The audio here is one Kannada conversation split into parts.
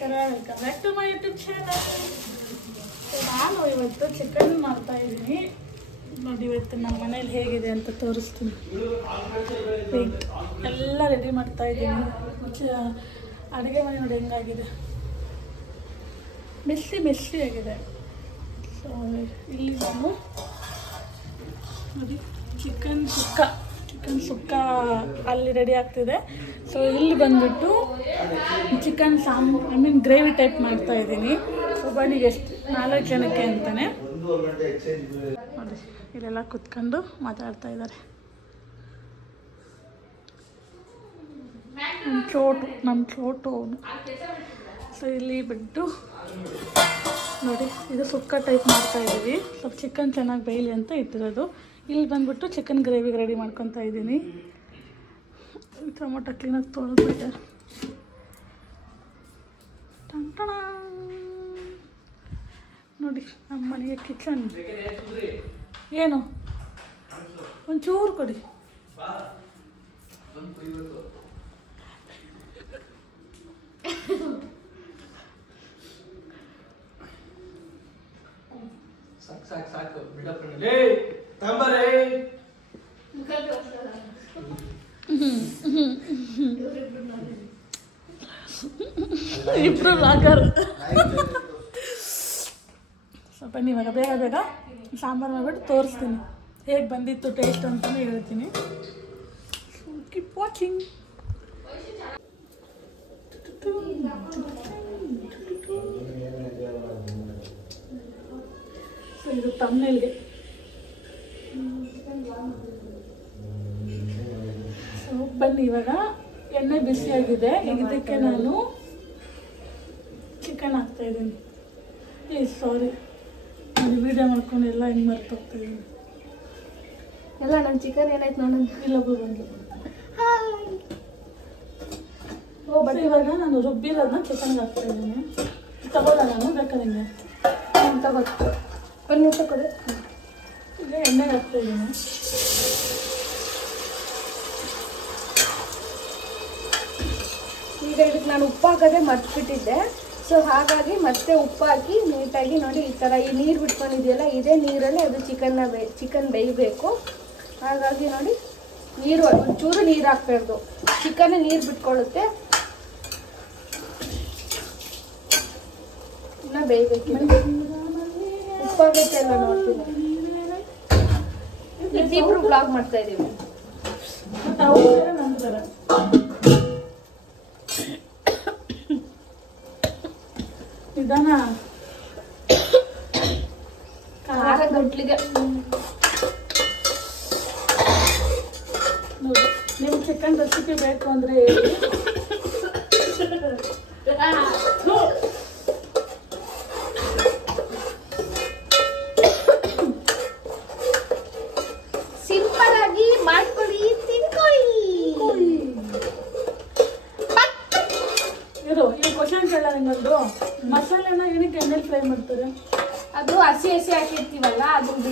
ನಮಸ್ಕಾರ, welcome back to my YouTube channel. ನಾನು ಇವತ್ತು ಚಿಕನ್ ಮಾಡ್ತಾ ಇದ್ದೀನಿ. ನೋಡಿ ಇವತ್ತು ನಮ್ಮ ಮನೇಲಿ ಹೇಗಿದೆ ಅಂತ ತೋರಿಸ್ತೀನಿ. ಎಲ್ಲ ರೆಡಿ ಮಾಡ್ತಾ ಇದ್ದೀನಿ. ಅಡುಗೆ ಮನೆ ನೋಡಿ ಹೆಂಗಾಗಿದೆ, ಮೆಸ್ಸಿ ಆಗಿದೆ. ಸೊ ಇಲ್ಲಿ ನಾನು ನೋಡಿ ಚಿಕನ್ ಸುಕ್ಕ ಅಲ್ಲಿ ರೆಡಿ ಆಗ್ತಿದೆ. ಸೊ ಇಲ್ಲಿ ಬಂದ್ಬಿಟ್ಟು ಚಿಕನ್ ಗ್ರೇವಿ ಟೈಪ್ ಮಾಡ್ತಾ ಇದ್ದೀನಿ. ಒಬ್ಬನಿಗೆ ಎಷ್ಟು 4 ಜನಕ್ಕೆ ಅಂತಾನೆ ನೋಡಿ ಇಲ್ಲೆಲ್ಲ ಕುತ್ಕೊಂಡು ಮಾತಾಡ್ತಾ ಇದ್ದಾರೆ. ನಮ್ಮ ಚೋಟು ಅವನು. ಸೊ ಇಲ್ಲಿ ಬಿಟ್ಟು ನೋಡಿ ಇದು ಸುಕ್ಕ ಟೈಪ್ ಮಾಡ್ತಾ ಇದ್ದೀವಿ. ಸ್ವಲ್ಪ ಚಿಕನ್ ಚೆನ್ನಾಗಿ ಬೇಯಲಿ ಅಂತ ಇಟ್ಟಿರೋದು. ಇಲ್ಲಿ ಬಂದ್ಬಿಟ್ಟು ಚಿಕನ್ ಗ್ರೇವಿಗೆ ರೆಡಿ ಮಾಡ್ಕೊತಾ ಇದ್ದೀನಿ. ಟೊಮೊಟೊ ಕ್ಲೀನಾಗಿ ತೊಳೆದ್ಬಿಟ್ಟೆ. ಟಂಟಣ ನೋಡಿ ನಮ್ಮ ಮನೆಗೆ ಕಿಚನ್. ಏನು ಒಂಚೂರು ಕೊಡಿ. ಸಾಕು ಇಬ್ರು ಲಾಗರ್. ಸ್ವಲ್ಪ ಇವಾಗ ಬೇಗ ಸಾಂಬಾರು ಮಾಡಿಬಿಟ್ಟು ತೋರಿಸ್ತೀನಿ ಹೇಗೆ ಬಂದಿತ್ತು ಟೇಸ್ಟ್ ಅಂತಲೇ ಹೇಳ್ತೀನಿ. Keep watching. ಸೊ ಇದು ತಮ್ಮನೇಲ್ಗೆ. ಸೊ ಬನ್ನಿ, ಇವಾಗ ಎಣ್ಣೆ ಬಿಸಿಯಾಗಿದೆ. ಇದಕ್ಕೆ ನಾನು ಚಿಕನ್ ಹಾಕ್ತಾ ಇದ್ದೀನಿ. ಸಾರಿ, ನಾನು ವಿಡಿಯೋ ಮಾಡ್ಕೊಂಡು ಎಲ್ಲ ಹಿಂಗೆ ಮರ್ತೋಗ್ತಾ ಇದ್ದೀನಿ. ಎಲ್ಲ ನನ್ನ ಚಿಕನ್ ಏನಾಯ್ತು ನೋಡೋಣ. ಇಲ್ಲೊಬ್ಬರು ಬಂದು ಇವಾಗ ನಾನು ರುಬ್ಬಿರೋದನ್ನ ಚಿಕನ್ಗೆ ಹಾಕ್ತಾ ಇದ್ದೀನಿ. ತಗೊಳ್ಳ ನಾನು ಬೇಕಾದಂಗೆ ತಗೋದು ಒಂದು ನಿಮಿಷ ಕೊಡಿ. ಈಗ ಎಣ್ಣೆಗೆ ಹಾಕ್ತಾ ಇದ್ದೀನಿ. ಈಗ ಇದಕ್ಕೆ ನಾನು ಉಪ್ಪು ಹಾಕೋದೇ ಮರ್ತ್ಬಿಟ್ಟಿದ್ದೆ. ಸೊ ಹಾಗಾಗಿ ಮತ್ತೆ ಉಪ್ಪು ಹಾಕಿ ನೀಟಾಗಿ ನೋಡಿ ಈ ಥರ ಈ ನೀರು ಬಿಟ್ಕೊಂಡಿದೆಯಲ್ಲ, ಇದೇ ನೀರಲ್ಲಿ ಅದು ಚಿಕನ್ ಬೇಯಬೇಕು. ಹಾಗಾಗಿ ನೋಡಿ ನೀರು ಒಂಚೂರು ನೀರು ಹಾಕ್ಬಾರ್ದು, ಚಿಕನ್ ನೀರು ಬಿಟ್ಕೊಳ್ಳುತ್ತೆ. ಇನ್ನು ಬೇಯಬೇಕು. ಉಪ್ಪಾಗೈತೆ ಎಲ್ಲ ನೋಡ್ತೀನಿ. ಇಬ್ರು ಬ್ಲಾಗ್ ಮಾಡ್ತಾ ಇದ್ದೀವಿ. ನಿಧಾನ ಖಾರ ಗಂಟ್ಲಿಗೆ ನೋಡಿ. ನಿಮ್ಗೆ ಚಿಕನ್ ರೆಸಿಪಿ ಬೇಕು ಅಂದರೆ ಹೇಳಿ. ಸಿಂಪಲ್ ಆಗಿ ಮಾಡ್ಕೊಳ್ಳಿ, ತಿನ್ಕೊಳ್ಳಿ. ಇರು, ಈ ಕ್ವಶನ್ ಕೇಳ ನಿಮ್ಮದು. ಮಸಾಲೆನ ಏನಕ್ಕೆ ಎಣ್ಣೆಲಿ ಫ್ರೈ ಮಾಡ್ತಾರೆ? ಅದು ಹಸಿ ಹಾಕಿರ್ತೀವಲ್ಲ, ಅದನ್ನ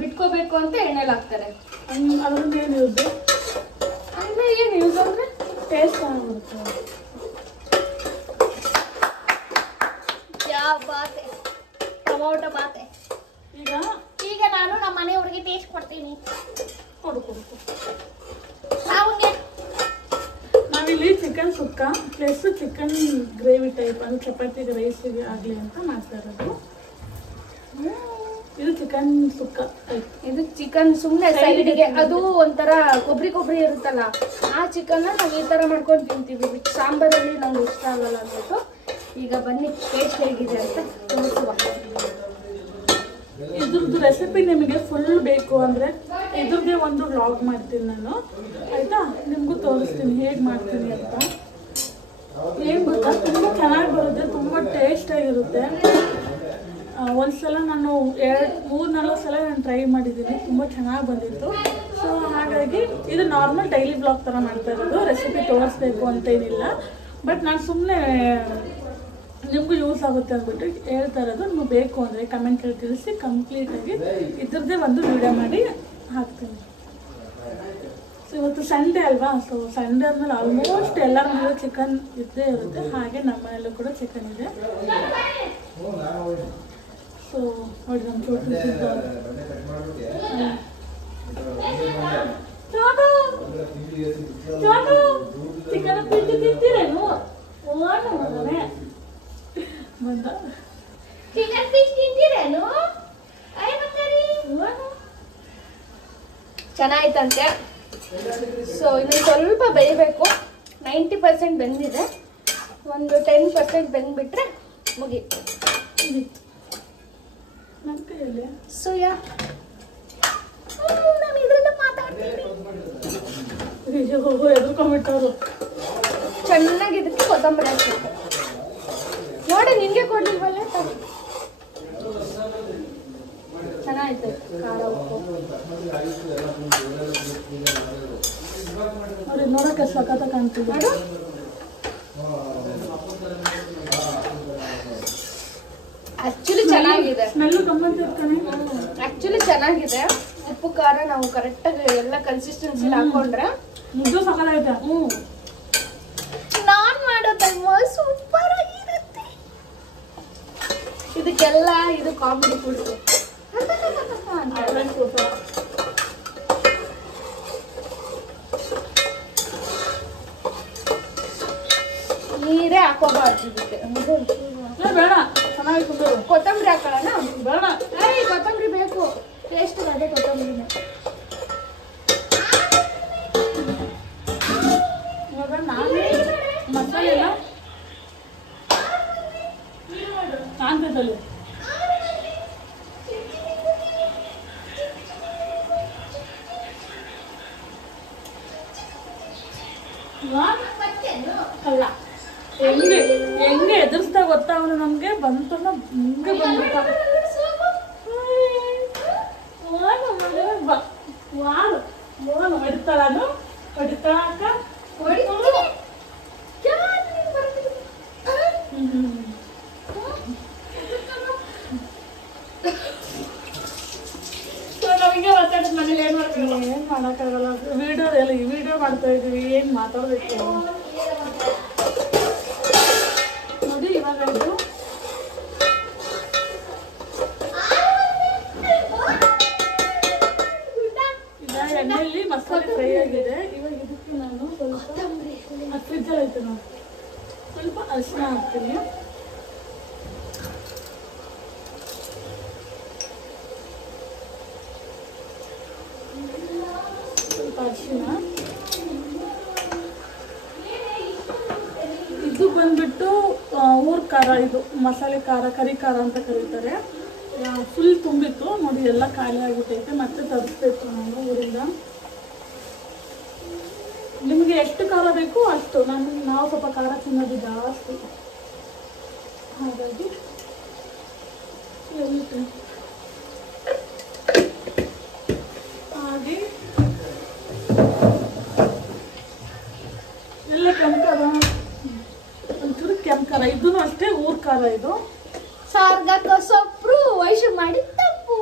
ಬಿಟ್ಕೋಬೇಕು ಅಂತ ಎಣ್ಣೆಲಿ ಹಾಕ್ತಾರೆ. ಅದರಿಂದ ಏನು ಯೂಸ್? ಅಂದ್ರೆ ಏನು ಯೂಸ್ ಅಂದ್ರೆ ಟೇಸ್ಟ್ ಚೆನ್ನಾಗಿರುತ್ತೆ. ಟೊಮೊಟೊ ಬಾತೆ. ಈಗ ನಾನು ನಮ್ಮ ಮನೆಯವ್ರಿಗೆ ಟೇಸ್ಟ್ ಕೊಡ್ತೀನಿ. ಕೊಡು. ನಾವಿಲ್ಲಿ ಚಿಕನ್ ಸುಕ್ಕ ಪ್ಲಸ್ ಚಿಕನ್ ಗ್ರೇವಿ ಟೈಪ್, ಅದು ಚಪಾತಿಗೆ ರೈಸಿಗೆ ಆಗಲಿ ಅಂತ ಮಾಡ್ತಾ ಇರೋದು. ಇದು ಚಿಕನ್ ಸುಕ್ಕ ಟೈಪ್. ಇದು ಚಿಕನ್ ಸುಮ್ಮನೆ ಸೈಡಿಗೆ, ಅದು ಒಂಥರ ಕೊಬ್ಬರಿ ಇರುತ್ತಲ್ಲ, ಆ ಚಿಕನ್ ನಾವು ಈ ಥರ ಮಾಡ್ಕೊಂಡು ತಿಂತೀವಿ. ಸಾಂಬಾರಲ್ಲಿ ನಮ್ಗೆ ಇಷ್ಟ ಆಗಲ್ಲ ಅಂದ್ಬಿಟ್ಟು. ಈಗ ಬನ್ನಿ ಟೇಸ್ಟ್ ಹೇಗಿದೆ ಅಂತ ತೋರಿಸುವ. ಇದ್ರದ್ದು ರೆಸಿಪಿ ನಿಮಗೆ ಫುಲ್ ಬೇಕು ಅಂದರೆ ಇದ್ರದ್ದೇ ಒಂದು ವ್ಲಾಗ್ ಮಾಡ್ತೀನಿ ನಾನು, ಆಯಿತಾ? ನಿಮಗೂ ತೋರಿಸ್ತೀನಿ ಹೇಗೆ ಮಾಡ್ತೀನಿ ಅಂತ. ಏನು ಗೊತ್ತಾ, ತುಂಬ ಚೆನ್ನಾಗಿ ಬರುತ್ತೆ, ತುಂಬ ಟೇಸ್ಟಾಗಿರುತ್ತೆ. ಒಂದ್ಸಲ ನಾನು 3-4 ಸಲ ನಾನು ಟ್ರೈ ಮಾಡಿದ್ದೀನಿ, ತುಂಬ ಚೆನ್ನಾಗಿ ಬಂದಿತ್ತು. ಸೊ ಹಾಗಾಗಿ ಇದು ನಾರ್ಮಲ್ ಡೈಲಿ ಬ್ಲಾಗ್ ಥರ ಮಾಡ್ತಾ ಇರೋದು. ರೆಸಿಪಿ ತೋರಿಸ್ಬೇಕು ಅಂತೇನಿಲ್ಲ, ಬಟ್ ನಾನು ಸುಮ್ಮನೆ ನಿಮಗೂ ಯೂಸ್ ಆಗುತ್ತೆ ಅಂದ್ಬಿಟ್ಟು ಹೇಳ್ತಾ ಇರೋದು. ನಿಮ್ಗೆ ಬೇಕು ಅಂದರೆ ಕಮೆಂಟಲ್ಲಿ ತಿಳಿಸಿ, ಕಂಪ್ಲೀಟಾಗಿ ಇದ್ರದ್ದೇ ಒಂದು ವಿಡಿಯೋ ಮಾಡಿ ಹಾಕ್ತೀನಿ. ಸೊ ಇವತ್ತು ಸಂಡೇ ಅಲ್ವಾ, ಸೊ ಸಂಡೇ ಆದ್ಮೇಲೆ ಆಲ್ಮೋಸ್ಟ್ ಎಲ್ಲರ ಮನೇಲಿ ಚಿಕನ್ ಇದ್ದೇ ಇರುತ್ತೆ, ಹಾಗೆ ನಮ್ಮ ಮನೆಯಲ್ಲೂ ಕೂಡ ಚಿಕನ್ ಇದೆ. ಸೊ ನೋಡಿ ನಮ್ಮ ಚೋಟು ಚಿಕನ್ ತಿಂತೀರೇನು ಬಂದ ಚಿಕನ್ ಪೀಸ್ ತಿಂತೀರೇನು? ಚೆನ್ನಾಯ್ತಂತೆ. ಸೊ ಇನ್ನು ಸ್ವಲ್ಪ ಬೇಯಬೇಕು. 90% ಬೆಂದಿದೆ, ಒಂದು 10% ಬೆಂದ್ಬಿಟ್ರೆ ಮುಗೀತು. ನನ್ನ ಕೈಯಲ್ಲಿ ಸೊ ನಾನು ಇದರಿಂದ ಮಾತಾಡ್ತೀನಿ. ಎದುರ್ಕೊಂಡ್ಬಿಟ್ಟವರು. ಚೆನ್ನಾಗಿ ಇದಕ್ಕೆ ಕೊತ್ತಂಬರಿ ಹಾಕ್ಬೇಕು. ನೋಡಿ ನಿನ್ಗೆ ಕೊಡ್ಲಿಲ್ವಲ್ಲ, ಚೆನ್ನಾಯ್ತು ಖಾರ ಉಪ್ಪು. ನೋಡಿ ನೋಡಕ್ಕೆ ಸಖತ್ತ ಕಾಣ್ತಿದೆ. ಆಕ್ಚುಲಿ ಚೆನ್ನಾಗಿದೆ, ಸ್ಮೆಲ್ಲು ಗಮ್ಮತ್ತಿರ್ತಾನೆ. ಆಕ್ಚುಲಿ ಚೆನ್ನಾಗಿದೆ. ಉಪ್ಪು ಖಾರ ನಾವು ಕರೆಕ್ಟಾಗಿ ಎಲ್ಲ ಕನ್ಸಿಸ್ಟೆನ್ಸಿ ಹಾಕೊಂಡ್ರೆ ಮುದ್ದು ಸಕ್ಕತ್ತಾಗೈತೆ. ನಾನ್ ಮಾಡೋದಲ್ವ ಸೂಪರ್ ಆಗಿರುತ್ತೆ. ಇದಕ್ಕೆಲ್ಲ ಇದು ಕಾಮಿಡಿ ಫುಡ್. ನೀರೇ ಹಾಕೋಬಾರ್ದು ಇದಕ್ಕೆ. ಬೇಡ, ಚೆನ್ನಾಗಿ ಕೊತ್ತಂಬರಿ ಹಾಕೊಳ್ಳೋಣ. ಬೇಡ, ಕೊತ್ತಂಬರಿ ಬೇಕು, ಟೇಸ್ಟ್ ಅದೇ ಕೊತ್ತಂಬರಿನೇ. ಇವಾಗ ನಾನು ಮಸಾಲೆ ಎಲ್ಲ ಕಾಣ್ತೈತಲ್ಲಿ. ಅಲ್ಲ, ಹೆಂಗೆ ಎದುರಿಸ್ತಾ ಗೊತ್ತಾ ಅವನು ನಮ್ಗೆ ಬಂತು ಹಿಂಗೆ ಬಂದ್ಬಿಟ್ಟ. ಹೊಡಿತಾಳನು ಹೊಡಿತಾಕ ನಮಗೆ ಮಾತಾಡಿದ ಮನೇಲಿ ಏನ್ ಮಾಡ್ತೀವಿ, ಏನ್ ಮಾಡಕ್ಕಾಗಲ್ಲ. ವಿಡಿಯೋ ಮಾಡ್ತಾ ಇದೀವಿ, ಏನ್ ಮಾತಾಡ್ಬೇಕು ನೋಡಿ. ಇವಾಗ ಇದು ಈಗ ಎಣ್ಣೆಯಲ್ಲಿ ಮಸಾಲೆ ಫ್ರೈ ಆಗಿದೆ. ಇವಾಗ ಇದಕ್ಕೆ ನಾನು ಸ್ವಲ್ಪ ಫ್ರಿಜ್ಜಲ್ಲಿ ಐತೆ ನಾನು ಸ್ವಲ್ಪ ಅರಿಶಿನ ಹಾಕ್ತೀನಿ. ಸ್ವಲ್ಪ ಅರಿಶಿನ. ಇದು ಬಂದ್ಬಿಟ್ಟು ಊರ್ ಖಾರ, ಇದು ಮಸಾಲೆ ಖಾರ, ಕರಿ ಖಾರ ಅಂತ ಕರೀತಾರೆ. ಫುಲ್ ತುಂಬಿತ್ತು ನೋಡಿ, ಎಲ್ಲ ಖಾಲಿ ಆಗಿಬಿಟ್ಟೈತೆ. ಮತ್ತೆ ತರಿಸ್ಬೇಕು ನಾನು ಊರಿಂದ. ನಿಮಗೆ ಎಷ್ಟು ಖಾರ ಬೇಕು ಅಷ್ಟು. ನಾವು ಸ್ವಲ್ಪ ಖಾರ ತಿನ್ನೋದು ಜಾಸ್ತಿ, ಹಾಗಾಗಿ ಹಾಗೆ ಎಲ್ಲ ಕೆಂಪು ಖಾರ, ಒಂಚೂರು ಕೆಂಪು ಖಾರ. ಇದೂ ಅಷ್ಟೇ ಊರ್ ಖಾರ. ಇದು ಸಾರ್ಗಕ್ಕ ಸೊಪ್ಪು ವಯಸ್ಸು ಮಾಡಿ ತಪ್ಪು.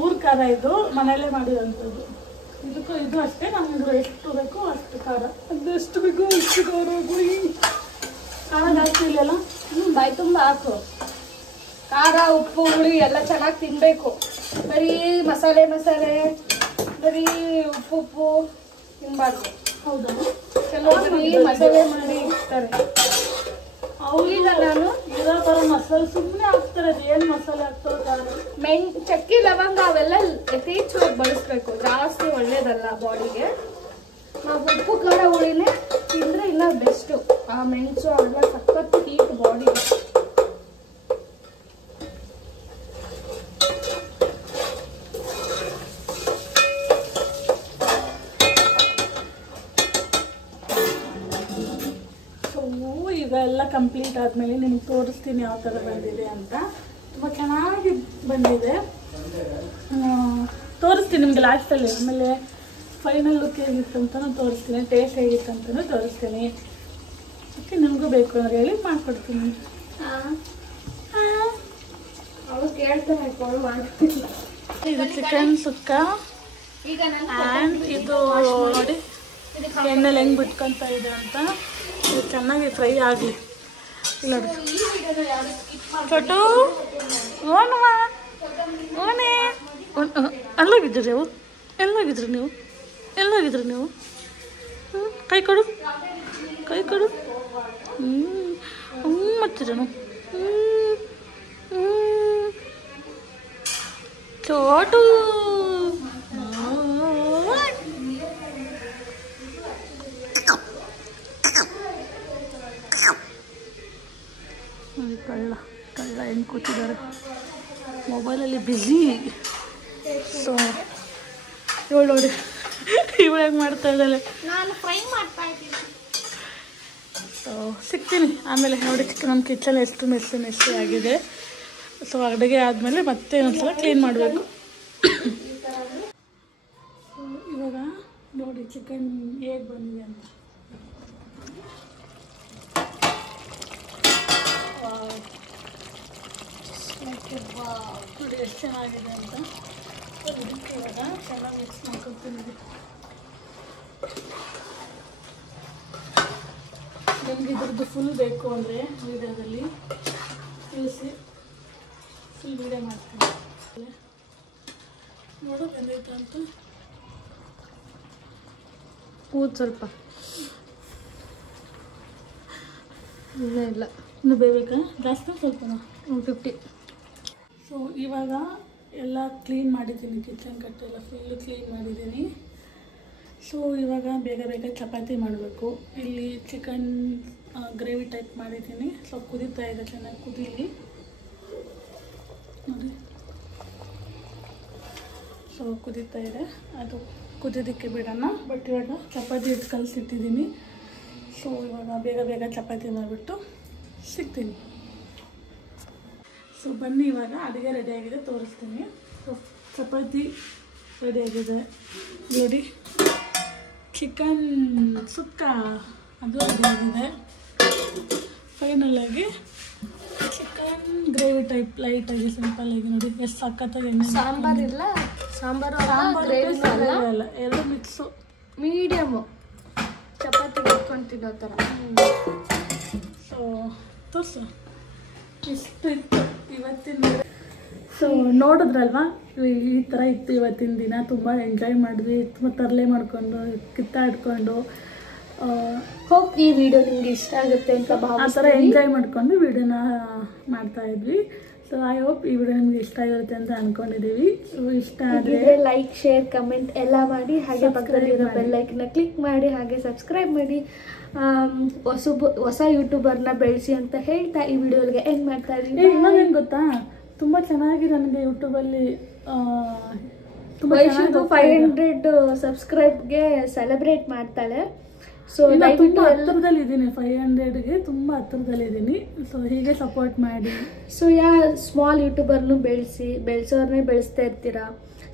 ಊರ್ ಖಾರ, ಇದು ಮನೆಯಲ್ಲೇ ಮಾಡಿರೋಂಥದ್ದು. ಇದಕ್ಕೂ ಇದು ಅಷ್ಟೇ, ನಮ್ಗೆ ಎಷ್ಟು ಬೇಕೋ ಅಷ್ಟು ಖಾರ. ಅದೆಷ್ಟು ಬೇಕೋ ಅಷ್ಟು ಖಾರ. ಖಾರ ಜಾಸ್ತಿ ಇಲ್ಲಲ್ಲ. ಬಾಯಿ ತುಂಬ ಹಾಕು. ಖಾರ ಉಪ್ಪು ಹುಳಿ ಎಲ್ಲ ಚೆನ್ನಾಗಿ ತಿನ್ಬೇಕು. ಬರೀ ಮಸಾಲೆ ಬರೀ ಉಪ್ಪು ತಿನ್ಬಾರ್ದು. ಹೌದಾ? ಕೆಲವೊಬ್ಬರು ಮಸಾಲೆ ಮಾಡಿ ಇರ್ತಾರೆ. ಅವ್ರಿಗೆ ನಾನು ಇರೋ ಥರ ಮಸಾಲೆ ಸುಮ್ಮನೆ ಹಾಕ್ತಾರೆ. ಏನು ಮಸಾಲೆ ಹಾಕ್ತಾರೆ? ಚಕ್ಕಿ ಲವಂಗ ಅವೆಲ್ಲ ಯಥೇಚ್ಛವಾಗಿ ಬಳಸ್ಬೇಕು, ಜಾಸ್ತಿ ಒಳ್ಳೇದಲ್ಲ ಬಾಡಿಗೆ. ನಾವು ಉಪ್ಪು ಖಾರ ಹುಳಿನೇ ತಿಂದರೆ ಇನ್ನೂ ಬೆಸ್ಟು. ಆ ಮೆಣಸು ಅವೆಲ್ಲ ಸಖತ್ತು ಹೀಟ್ ಬಾಡಿಗೆ. ಇವೆಲ್ಲ ಕಂಪ್ಲೀಟ್ ಆದಮೇಲೆ ನಿಮ್ಗೆ ತೋರಿಸ್ತೀನಿ ಯಾವ ಥರ ಬಂದಿದೆ ಅಂತ. ತುಂಬ ಚೆನ್ನಾಗಿ ಬಂದಿದೆ, ತೋರಿಸ್ತೀನಿ ನಿಮಗೆ ಲಾಸ್ಟಲ್ಲಿ. ಆಮೇಲೆ ಫೈನಲ್ ಲುಕ್ ಹೇಗಿತ್ತು ಅಂತಲೂ ತೋರಿಸ್ತೀನಿ, ಟೇಸ್ಟ್ ಹೇಗಿತ್ತು ಅಂತಲೂ ತೋರಿಸ್ತೀನಿ. ಓಕೆ, ನಿಮಗೂ ಬೇಕು ಅಂದರೆ ಹೇಳಿ ಮಾಡಿಕೊಡ್ತೀನಿ. ಅವಳು ಕೇಳ್ತಾನೆ ಮಾಡ್ತೀನಿ. ಇದು ಚಿಕನ್ ಸುಕ್ಕ, ಈಗ ನಾನು ಆ್ಯಂಡ್ ಇದು ನೋಡಿ ಎಣ್ಣೆಲಿ ಹೆಂಗೆ ಬಿಟ್ಕೊತ ಇದೆ ಅಂತ. ಇದು ಚೆನ್ನಾಗಿ ಫ್ರೈ ಆಗಲಿ. ನೋಡಿ ಈ ವಿಡಿಯೋನ ಯಾರು ಸ್ಕಿಪ್ ಮಾಡಿ ಚೋಟು ಓನವಾ ಓನೇ ಎಲ್ಲೋಗಿದ್ರಿ ನೀವು ಎಲ್ಲೋಗಿದ್ರಿ ನೀವು ಎಲ್ಲೋಗಿದ್ರಿ ನೀವು ಕೈ ಕೊಡು ಕೈ ಕೊಡು ಮತ್ತಿರೇನು ಚೋಟು ನೋಡಿ ಕಳ್ಳ ಕಳ್ಳ ಹೆಂಗೆ ಕೂತಿದ್ದಾರೆ ಮೊಬೈಲಲ್ಲಿ ಬ್ಯುಸಿ. ಸೊ ಇವಳು ನೋಡಿ ಇವಳು ಹೆಂಗೆ ಮಾಡ್ತಾ ಇದ್ದಾಳೆ. ನಾನು ಫ್ರೈ ಮಾಡ್ತಾ ಇದ್ದೀನಿ. ಸೊ ಸಿಗ್ತೀನಿ ಆಮೇಲೆ. ನೋಡಿ ನಮ್ಮ ಕಿಚನ್ ಎಷ್ಟು ಮೆಸ್ಸಿ ಆಗಿದೆ. ಸೊ ಅಡುಗೆ ಆದಮೇಲೆ ಮತ್ತೆ ಒಂದ್ಸಲ ಕ್ಲೀನ್ ಮಾಡಬೇಕು. ಸೊ ಇವಾಗ ನೋಡಿ ಚಿಕನ್ ಹೇಗೆ ಬಂದಿದೆ ಅಂತ. ನೋಡಿ ಎಷ್ಟು ಚೆನ್ನಾಗಿದೆ ಅಂತ. ಇದಕ್ಕೆ ಇವಾಗ ಚೆನ್ನಾಗಿ ಮಿಕ್ಸ್ ಮಾಡ್ಕೊತೀನಿ. ನಿಮ್ಗೆ ಇದ್ರದ್ದು ಫುಲ್ ಬೇಕು ಅಂದರೆ ವೀಡಿಯೋದಲ್ಲಿ ತಿಳಿಸಿ ಫುಲ್ ವೀಡಿಯೋ ಮಾಡ್ತೀನಿ. ನೋಡು ಬಂದೈತೆ ಅಂತ. ಕೂದು ಸ್ವಲ್ಪ ಇಲ್ಲ ಇನ್ನು ಬೇಯಬೇಕಾ? ಜಾಸ್ತಿ ಸ್ವಲ್ಪನಾ? 50. ಸೊ ಇವಾಗ ಎಲ್ಲ ಕ್ಲೀನ್ ಮಾಡಿದ್ದೀನಿ. ಕಿಚನ್ ಕಟ್ಟೆಲ್ಲ ಫುಲ್ಲು ಕ್ಲೀನ್ ಮಾಡಿದ್ದೀನಿ. ಸೊ ಇವಾಗ ಬೇಗ ಬೇಗ ಚಪಾತಿ ಮಾಡಬೇಕು. ಇಲ್ಲಿ ಚಿಕನ್ ಗ್ರೇವಿ ಟೈಪ್ ಮಾಡಿದ್ದೀನಿ. ಸೊ ಕುದೀತಾ ಇದೆ, ಚೆನ್ನಾಗಿ ಕುದೀಲಿ ನೋಡಿ. ಸೊ ಕುದೀತಾ ಇದೆ, ಅದು ಕುದಿಯೋದಕ್ಕೆ ಬಿಡೋಣ. ಬಟ್ ಇವಾಗ ಚಪಾತಿ ಇಟ್ಟು ಕಲಸಿಟ್ಟಿದ್ದೀನಿ. ಸೊ ಇವಾಗ ಬೇಗ ಬೇಗ ಚಪಾತಿ ಮಾಡಿಬಿಟ್ಟು ಸಿಗ್ತೀನಿ. ಸೊ ಬನ್ನಿ, ಇವಾಗ ಅಡುಗೆ ರೆಡಿಯಾಗಿದೆ ತೋರಿಸ್ತೀನಿ. ಸೊ ಚಪಾತಿ ರೆಡಿಯಾಗಿದೆ ನೋಡಿ. ಚಿಕನ್ ಸುಕ್ಕ ಅದು ರೆಡಿಯಾಗಿದೆ. ಫೈನಲಾಗಿ ಚಿಕನ್ ಗ್ರೇವಿ ಟೈಪ್ ಲೈಟಾಗಿ ಸಿಂಪಲ್ಲಾಗಿ ನೋಡಿ ಎಷ್ಟು ಸಖತ್ತಾಗಿ ಎಣ್ಣೆ. ಸಾಂಬಾರಿಲ್ಲ, ಸಾಂಬಾರು ಅಲ್ಲ, ಎರಡು ಮಿಕ್ಸು ಮೀಡಿಯಮು ಚಪಾತಿ ಇಟ್ಕೊಂಡು ತಿನ್ನೋ ಥರ. ಸೊ ತೋರಿಸು ಇಷ್ಟು ಇತ್ತು ಇವತ್ತಿನ. ಸೊ ನೋಡಿದ್ರಲ್ವಾ, ಈ ಥರ ಇತ್ತು ಇವತ್ತಿನ ದಿನ. ತುಂಬ ಎಂಜಾಯ್ ಮಾಡಿದ್ವಿ. ತುಂಬ ತರಲೆ ಮಾಡಿಕೊಂಡು ಕಿತ್ತಾಡ್ಕೊಂಡು ಹೋಪ್ ಈ ವಿಡಿಯೋ ನಿಮ್ಗೆ ಇಷ್ಟ ಆಗುತ್ತೆ ಅಂತ ಆ ಥರ ಎಂಜಾಯ್ ಮಾಡಿಕೊಂಡು ವಿಡಿಯೋನ ಮಾಡ್ತಾಯಿದ್ವಿ. ಸೊ ಐ ಹೋಪ್ ಈ ವಿಡಿಯೋ ನಿಮ್ಗೆ ಇಷ್ಟ ಆಗಿರುತ್ತೆ ಅಂತ ಅಂದ್ಕೊಂಡಿದ್ದೀವಿ. ಸೊ ಇಷ್ಟ ಆದರೆ ಲೈಕ್, ಶೇರ್, ಕಮೆಂಟ್ ಎಲ್ಲ ಮಾಡಿ. ಹಾಗೆ ಪಕ್ಕದಲ್ಲಿರೋ ಬೆಲ್ಲೈಕನ್ನ ಕ್ಲಿಕ್ ಮಾಡಿ. ಹಾಗೆ ಸಬ್ಸ್ಕ್ರೈಬ್ ಮಾಡಿ. ಹೊಸ ಯೂಟ್ಯೂಬರ್ನ ಬೆಳೆಸಿ ಅಂತ ಹೇಳ್ತಾ ಈ ವಿಡಿಯೋಗೆ ಎಂಡ್ ಮಾಡ್ತಾ ಇದ್ದೀವಿ. ಇನ್ನೊಂದೇನು ಗೊತ್ತಾ, ತುಂಬ ಚೆನ್ನಾಗಿ ನನಗೆ ಯೂಟ್ಯೂಬಲ್ಲಿ ತುಂಬ 500 ಸಬ್ಸ್ಕ್ರೈಬ್ಗೆ ಸೆಲೆಬ್ರೇಟ್ ಮಾಡ್ತಾಳೆ. ಸೊ ತುಂಬ ಹತ್ತಿರದಲ್ಲಿದ್ದೀನಿ, 500ಗೆ ತುಂಬ ಹತ್ತಿರದಲ್ಲಿದ್ದೀನಿ. ಸೊ ಹೀಗೆ ಸಪೋರ್ಟ್ ಮಾಡಿ. ಸೊ ಸ್ಮಾಲ್ ಯೂಟ್ಯೂಬರ್ನು ಬೆಳೆಸೋರ್ನೇ ಬೆಳೆಸ್ತಾ ಇರ್ತೀರಾ.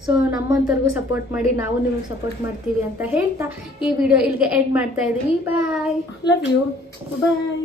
ಸೊ ನಮ್ಮಂಥವ್ರಿಗೂ ಸಪೋರ್ಟ್ ಮಾಡಿ, ನಾವು ನಿಮಗೆ ಸಪೋರ್ಟ್ ಮಾಡ್ತೀವಿ ಅಂತ ಹೇಳ್ತಾ ಈ ವಿಡಿಯೋ ಇಲ್ಲಿಗೆ ಎಂಡ್ ಮಾಡ್ತಾ ಇದ್ದೀವಿ. ಬಾಯ್, ಲವ್ ಯು, ಬಾಯ್.